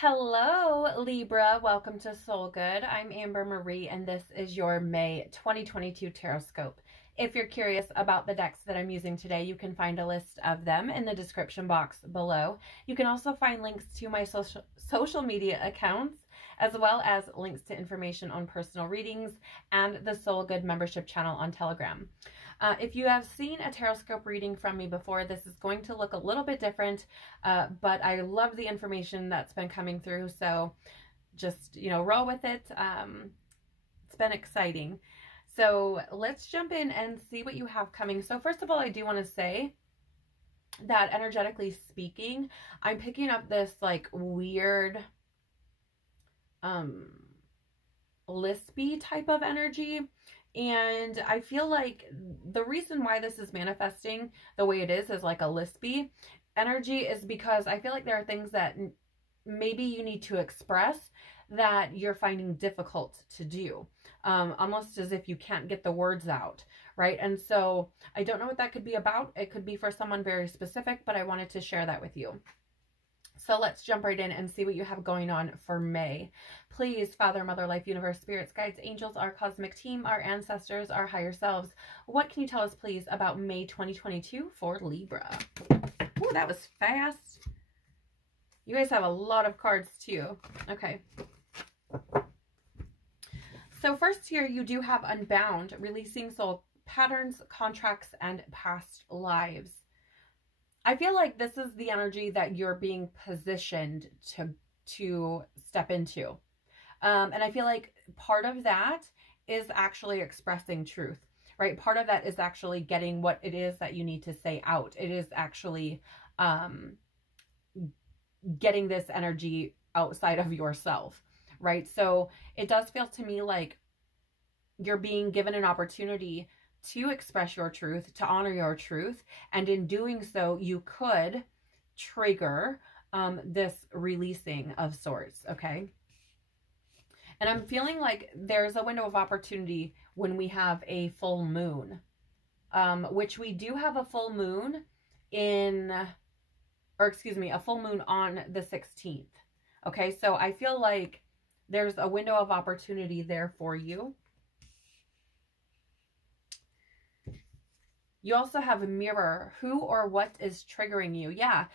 Hello, Libra. Welcome to Soul Good. I'm Amber Marie, and this is your May 2022 Tarotscope. If you're curious about the decks that I'm using today, you can find a list of them in the description box below. You can also find links to my social media accounts, as well as links to information on personal readings and the Soul Good membership channel on Telegram. If you have seen a Tarotscope reading from me before, this is going to look a little bit different, but I love the information that's been coming through, so just, roll with it. It's been exciting. So let's jump in and see what you have coming. So first of all, I do want to say that energetically speaking, I'm picking up this like weird, lispy type of energy. And I feel like the reason why this is manifesting the way it is like a lispy energy is because I feel like there are things that maybe you need to express that you're finding difficult to do, almost as if you can't get the words out, right? And so I don't know what that could be about. It could be for someone very specific, but I wanted to share that with you. So let's jump right in and see what you have going on for May. Please, Father, Mother, Life, Universe, Spirits, Guides, Angels, our cosmic team, our ancestors, our higher selves, what can you tell us, please, about May 2022 for Libra? Ooh, that was fast. You guys have a lot of cards, too. Okay. So first here, you do have Unbound, releasing soul patterns, contracts, and past lives. I feel like this is the energy that you're being positioned to step into. And I feel like part of that is actually expressing truth, right? Part of that is actually getting what it is that you need to say out. It is actually getting this energy outside of yourself, right? So it does feel to me like you're being given an opportunity to express your truth, to honor your truth. And in doing so, you could trigger this releasing of sorts, okay? And I'm feeling like there's a window of opportunity when we have a full moon, which we do have a full moon a full moon on the 16th. Okay, so I feel like there's a window of opportunity there for you. You also have a Mirror. Who or what is triggering you? Yeah,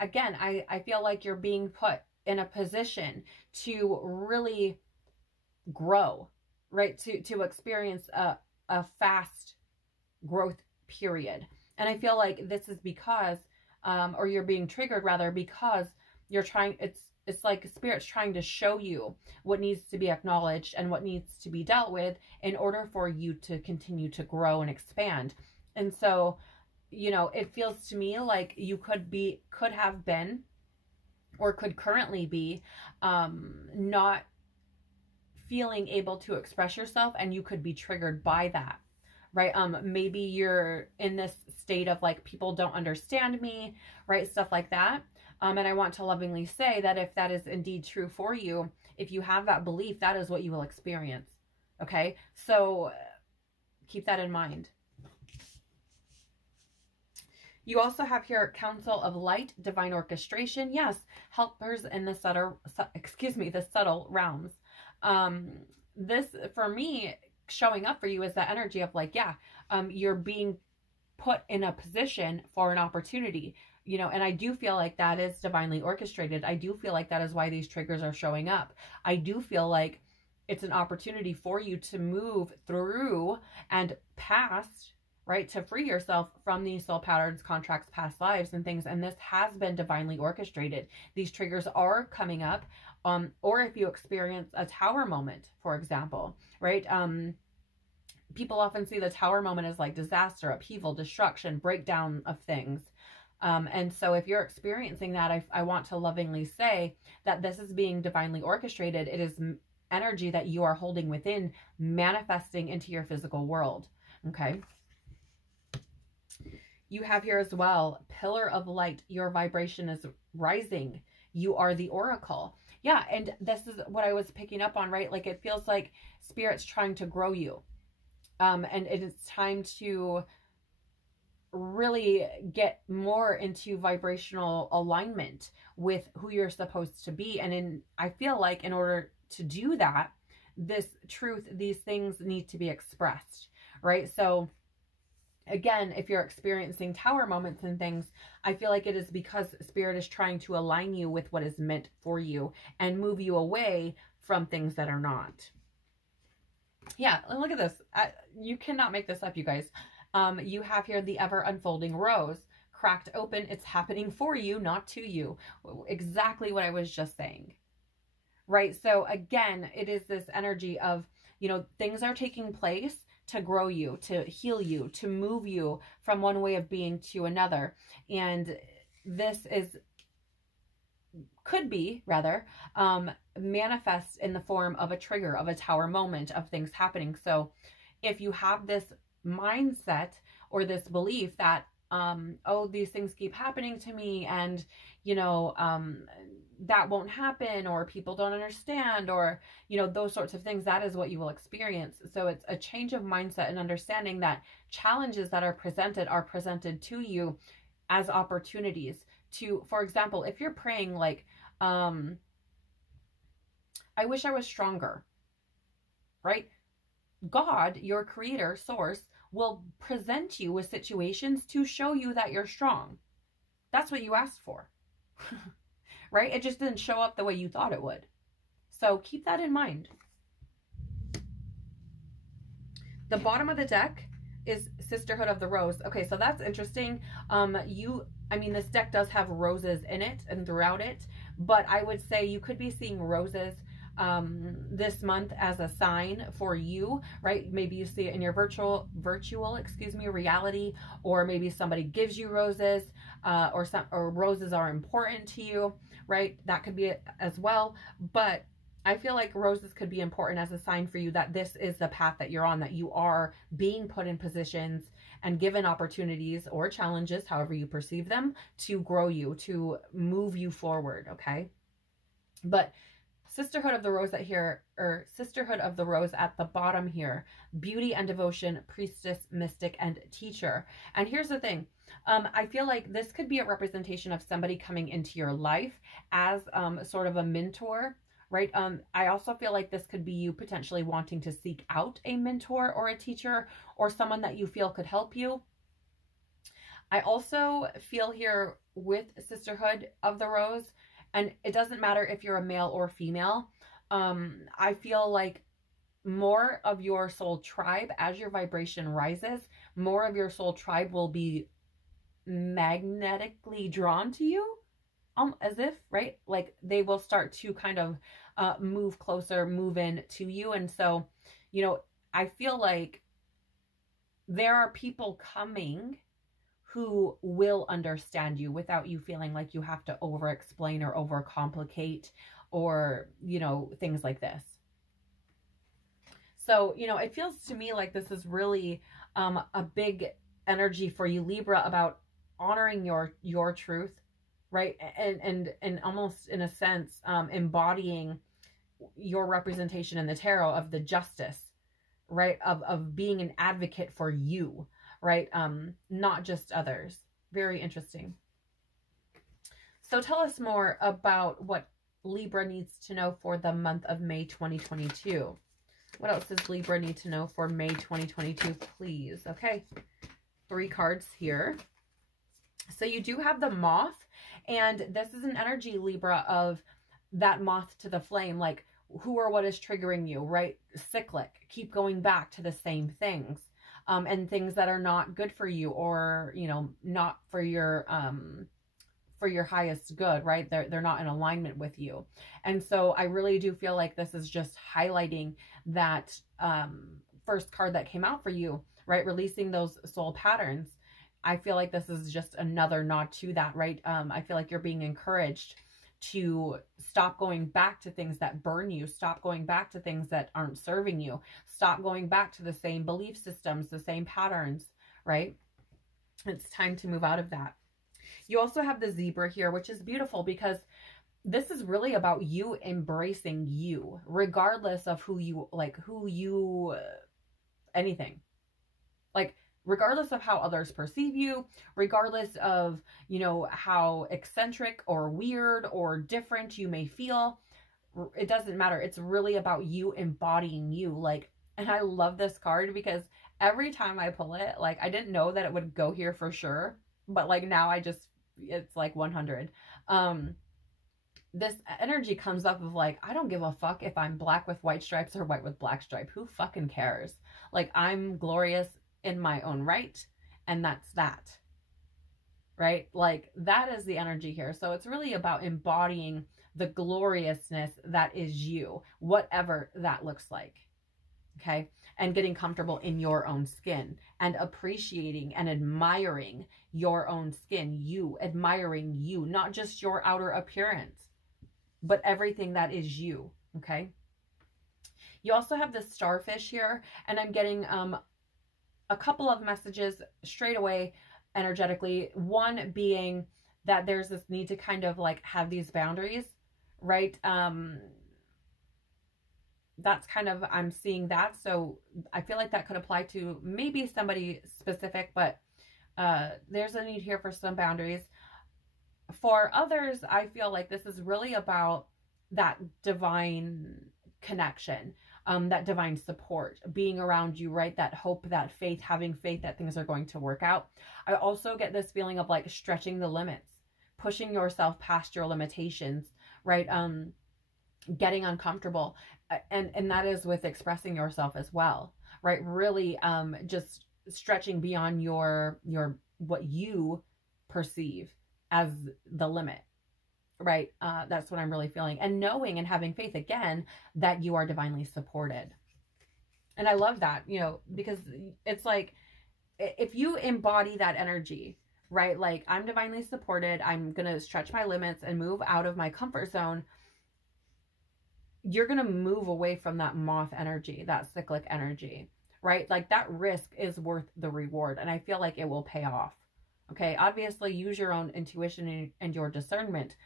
again, I feel like you're being put in a position to really grow, right? To experience a fast growth period. And I feel like this is because, or you're being triggered rather, because you're trying, it's like Spirit's trying to show you what needs to be acknowledged and what needs to be dealt with in order for you to continue to grow and expand. And so, it feels to me like you could have been, or could currently be, not feeling able to express yourself, and you could be triggered by that, right? Maybe you're in this state of like, people don't understand me, right? Stuff like that. And I want to lovingly say that if that is indeed true for you, if you have that belief, that is what you will experience. Okay. So keep that in mind. You also have here Council of Light, Divine Orchestration. Yes, helpers in the subtle realms. This, for me, showing up for you is that energy of like, you're being put in a position for an opportunity, and I do feel like that is divinely orchestrated. I do feel like that is why these triggers are showing up. I do feel like it's an opportunity for you to move through and past, right, to free yourself from these soul patterns, contracts, past lives, and things. And this has been divinely orchestrated. These triggers are coming up. Or if you experience a tower moment, for example, right? People often see the tower moment as like disaster, upheaval, destruction, breakdown of things. And so if you're experiencing that, I want to lovingly say that this is being divinely orchestrated. It is energy that you are holding within, manifesting into your physical world. Okay. You have here as well, Pillar of Light. Your vibration is rising. You are the oracle. Yeah, and this is what I was picking up on, right? Like it feels like Spirit's trying to grow you. And it is time to really get more into vibrational alignment with who you're supposed to be. And I feel like in order to do that, this truth, these things need to be expressed, right? So again, if you're experiencing tower moments and things, I feel like it is because Spirit is trying to align you with what is meant for you and move you away from things that are not. Yeah, look at this. You cannot make this up, you guys. You have here the ever unfolding rose. Cracked open, it's happening for you, not to you. Exactly what I was just saying. Right? So again, it is this energy of, you know, things are taking place to grow you, to heal you, to move you from one way of being to another. And this could be rather manifest in the form of a trigger, of a tower moment, of things happening. So if you have this mindset or this belief that oh, these things keep happening to me, and you know, that won't happen, or people don't understand, or you know, those sorts of things, that is what you will experience. So it's a change of mindset and understanding that challenges that are presented to you as opportunities to, for example, if you're praying like I wish I was stronger, right? God, your creator, source, will present you with situations to show you that you're strong. That's what you asked for, right? It just didn't show up the way you thought it would. So keep that in mind. The bottom of the deck is Sisterhood of the Rose. Okay, so that's interesting. I mean, this deck does have roses in it and throughout it, but I would say you could be seeing roses this month as a sign for you, right? Maybe you see it in your virtual, reality, or maybe somebody gives you roses, or roses are important to you, right? That could be it as well. But I feel like roses could be important as a sign for you that this is the path that you're on, that you are being put in positions and given opportunities or challenges, however you perceive them, to grow you, to move you forward, okay? But Sisterhood of the Rose Sisterhood of the Rose at the bottom here, beauty and devotion, priestess, mystic, and teacher. And here's the thing. I feel like this could be a representation of somebody coming into your life as sort of a mentor, right? I also feel like this could be you potentially wanting to seek out a mentor or a teacher or someone that you feel could help you. I also feel here with Sisterhood of the Rose, and it doesn't matter if you're a male or female, I feel like more of your soul tribe, as your vibration rises, more of your soul tribe will be magnetically drawn to you, as if, right? Like they will start to kind of move closer, move in to you. And so, you know, I feel like there are people coming who will understand you without you feeling like you have to over-explain or over-complicate or, you know, things like this. So, you know, it feels to me like this is really a big energy for you, Libra, about honoring your truth, right? And almost in a sense, embodying your representation in the tarot of the justice, right? Of being an advocate for you, right? Not just others. Very interesting. So tell us more about what Libra needs to know for the month of May 2022. What else does Libra need to know for May 2022, please? Okay, 3 cards here. So you do have the moth, and this is an energy, Libra, of that moth to the flame, like who or what is triggering you, right? Cyclic, keep going back to the same things. And things that are not good for you, or, you know, not for your highest good, right? They're not in alignment with you. And so I really do feel like this is just highlighting that first card that came out for you, right? Releasing those soul patterns. I feel like this is just another nod to that, right? I feel like you're being encouraged to stop going back to things that burn you, stop going back to things that aren't serving you, stop going back to the same belief systems, the same patterns, right? It's time to move out of that. You also have the zebra here, which is beautiful because this is really about you embracing you, regardless of anything. Like, regardless of how others perceive you, regardless of, you know, how eccentric or weird or different you may feel, it doesn't matter. It's really about you embodying you. Like, and I love this card because every time I pull it, like, I didn't know that it would go here for sure, but like now it's like 100. This energy comes up of like, I don't give a fuck if I'm black with white stripes or white with black stripe. Who fucking cares? Like, I'm glorious in my own right, and that's that, right? Like, that is the energy here. So it's really about embodying the gloriousness that is you, whatever that looks like, okay? And getting comfortable in your own skin and appreciating and admiring your own skin, you admiring you, not just your outer appearance, but everything that is you, okay? You also have this starfish here, and I'm getting a couple of messages straight away energetically. One being that there's this need to kind of like have these boundaries, right? That's kind of, I'm seeing that. So I feel like that could apply to maybe somebody specific, but there's a need here for some boundaries. For others, I feel like this is really about that divine connection, that divine support, being around you, right? That hope, that faith, having faith that things are going to work out. I also get this feeling of like stretching the limits, pushing yourself past your limitations, right? Getting uncomfortable. And that is with expressing yourself as well, right? Really just stretching beyond your what you perceive as the limit, right? That's what I'm really feeling. And knowing and having faith, again, that you are divinely supported. And I love that, you know, because it's like, if you embody that energy, right? Like, I'm divinely supported, I'm going to stretch my limits and move out of my comfort zone. You're going to move away from that moth energy, that cyclic energy, right? Like, that risk is worth the reward. And I feel like it will pay off. Okay, obviously use your own intuition and your discernment,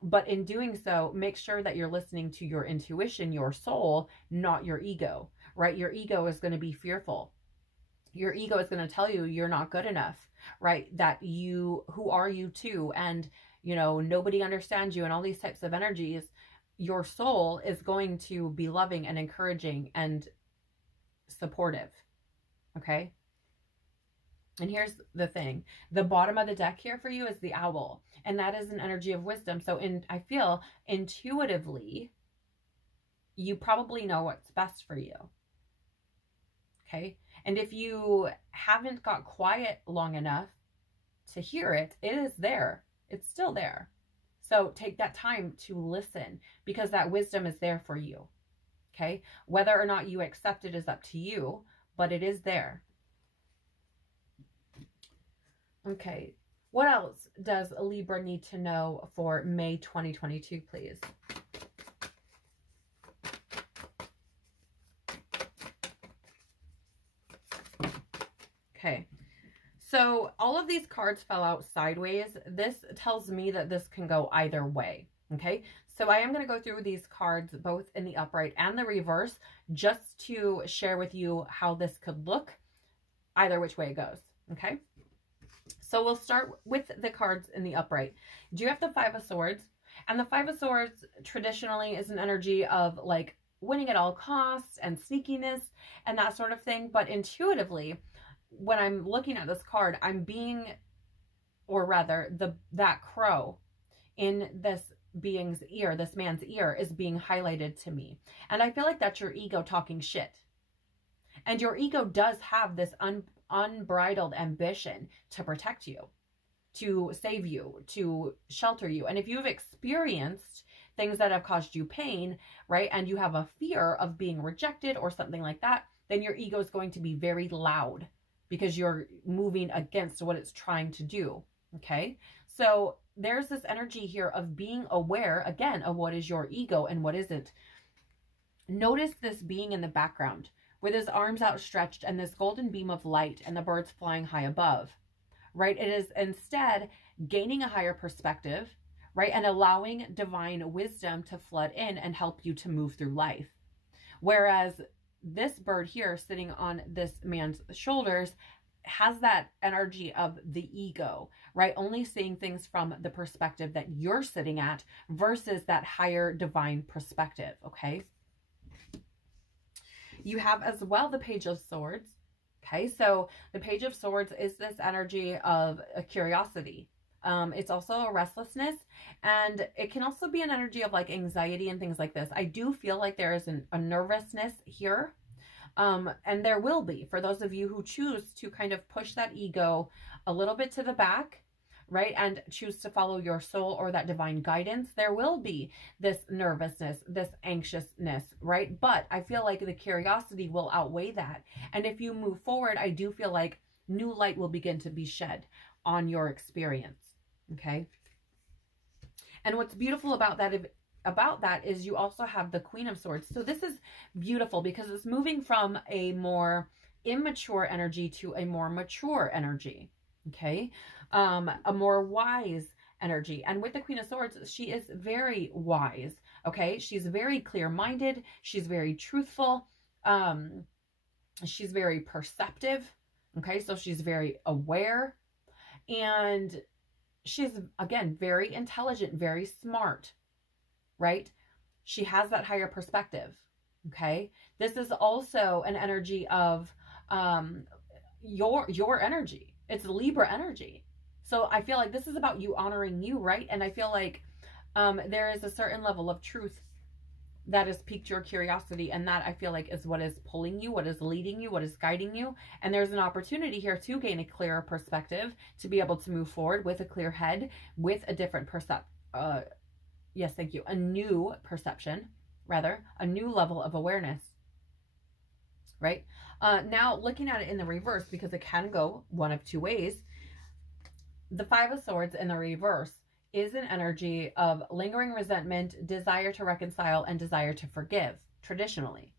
but in doing so, make sure that you're listening to your intuition, your soul, not your ego, right? Your ego is going to be fearful. Your ego is going to tell you you're not good enough, right? That who are you too? And, you know, nobody understands you and all these types of energies. Your soul is going to be loving and encouraging and supportive, okay? And here's the thing. The bottom of the deck here for you is the owl. And that is an energy of wisdom. So I feel intuitively, you probably know what's best for you. Okay? And if you haven't got quiet long enough to hear it, it is there. It's still there. So take that time to listen, because that wisdom is there for you. Okay? Whether or not you accept it is up to you, but it is there. Okay, what else does a Libra need to know for May 2022, please? Okay, so all of these cards fell out sideways. This tells me that this can go either way, okay? So I am going to go through these cards both in the upright and the reverse just to share with you how this could look either which way it goes, okay? So we'll start with the cards in the upright. Do you have the Five of Swords? And the Five of Swords traditionally is an energy of like winning at all costs and sneakiness and that sort of thing. But intuitively, when I'm looking at this card, I'm being, or rather that crow in this being's ear, this man's ear, is being highlighted to me. And I feel like that's your ego talking shit. And your ego does have this unbridled ambition to protect you, to save you, to shelter you. And if you've experienced things that have caused you pain, right, and you have a fear of being rejected or something like that, then your ego is going to be very loud because you're moving against what it's trying to do, okay? So there's this energy here of being aware, again, of what is your ego and what isn't. Notice this being in the background with his arms outstretched and this golden beam of light and the birds flying high above, right? It is instead gaining a higher perspective, right? And allowing divine wisdom to flood in and help you to move through life. Whereas this bird here sitting on this man's shoulders has that energy of the ego, right? Only seeing things from the perspective that you're sitting at versus that higher divine perspective, okay? You have as well the Page of Swords, okay? So the Page of Swords is this energy of a curiosity. It's also a restlessness, and it can also be an energy of like anxiety and things like this. I do feel like there is a nervousness here. And there will be, for those of you who choose to kind of push that ego a little bit to the back, right, and choose to follow your soul or that divine guidance, there will be this nervousness, this anxiousness, right? But I feel like the curiosity will outweigh that. And if you move forward, I do feel like new light will begin to be shed on your experience, okay? And what's beautiful about that is you also have the Queen of Swords. So this is beautiful because it's moving from a more immature energy to a more mature energy, okay? A more wise energy. And with the Queen of Swords, she is very wise, okay? She's very clear-minded. She's very truthful. She's very perceptive, okay? So she's very aware. And she's, again, very intelligent, very smart, right? She has that higher perspective, okay? This is also an energy of your energy. It's Libra energy. So I feel like this is about you honoring you, right? And I feel like there is a certain level of truth that has piqued your curiosity, and that I feel like is what is pulling you, what is leading you, what is guiding you. And there's an opportunity here to gain a clearer perspective, to be able to move forward with a clear head, with a different yes, thank you. A new perception, rather, a new level of awareness, right? Now, looking at it in the reverse, because it can go one of two ways, the Five of Swords in the reverse is an energy of lingering resentment, desire to reconcile, and desire to forgive, traditionally,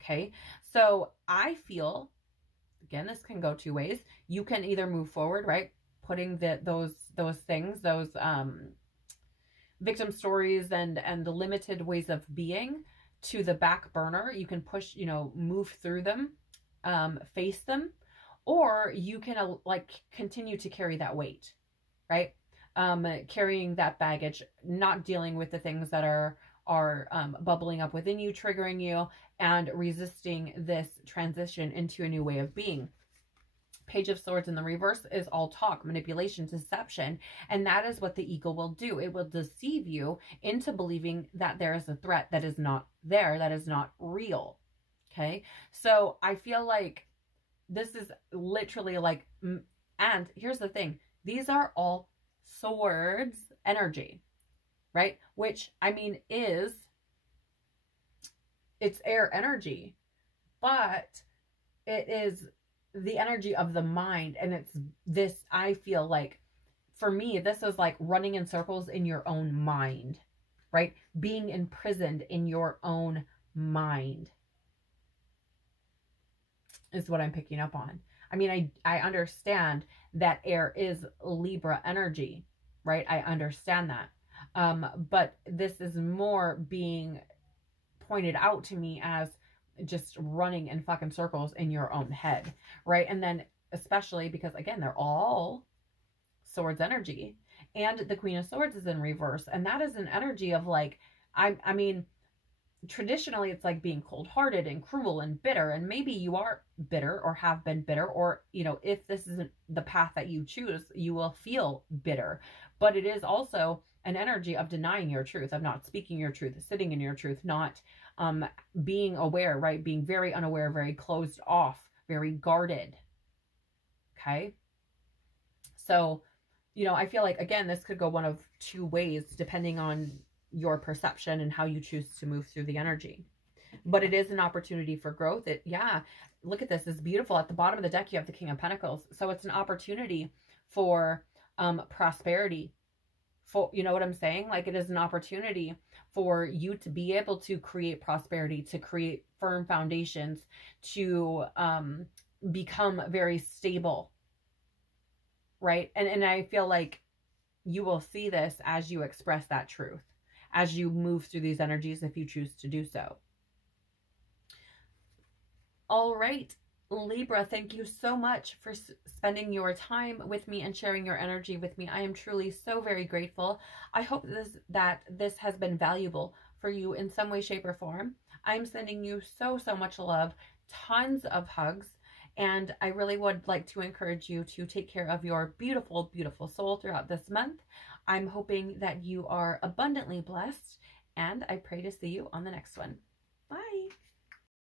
okay? So I feel, again, this can go two ways. You can either move forward, right? Putting those things, those victim stories and the limited ways of being to the back burner. You can push, move through them, face them, or you can like continue to carry that weight, right? Carrying that baggage, not dealing with the things that are bubbling up within you, triggering you, and resisting this transition into a new way of being. Page of Swords in the reverse is all talk, manipulation, deception, and that is what the ego will do. It will deceive you into believing that there is a threat that is not there, that is not real, okay? So I feel like this is literally like, and here's the thing, these are all swords energy, right? Which, I mean, it's air energy, but it is the energy of the mind. And it's this, I feel like, for me, this is like running in circles in your own mind, right? Being imprisoned in your own mind is what I'm picking up on. I mean, I understand that air is Libra energy, right? I understand that. But this is more being pointed out to me as just running in fucking circles in your own head, right? And then especially because, again, they're all swords energy, and the Queen of Swords is in reverse, and that is an energy of like, I mean, traditionally it's like being cold-hearted and cruel and bitter, and maybe you are bitter or have been bitter, or if this isn't the path that you choose, you will feel bitter. But it is also an energy of denying your truth, of not speaking your truth, sitting in your truth, not being aware, right? Being very unaware, very closed off, very guarded. Okay. So, I feel like, again, this could go one of two ways depending on your perception and how you choose to move through the energy. But it is an opportunity for growth. Look at this. It's beautiful. At the bottom of the deck, you have the King of Pentacles. So it's an opportunity for prosperity. For, you know what I'm saying? Like, it is an opportunity for you to be able to create prosperity, to create firm foundations, to become very stable, right? And I feel like you will see this as you express that truth, as you move through these energies, if you choose to do so. All right. Libra, thank you so much for spending your time with me and sharing your energy with me. I am truly so very grateful. I hope that this has been valuable for you in some way, shape, or form. I'm sending you so much love, tons of hugs, and I really would like to encourage you to take care of your beautiful, beautiful soul throughout this month. I'm hoping that you are abundantly blessed, and I pray to see you on the next one.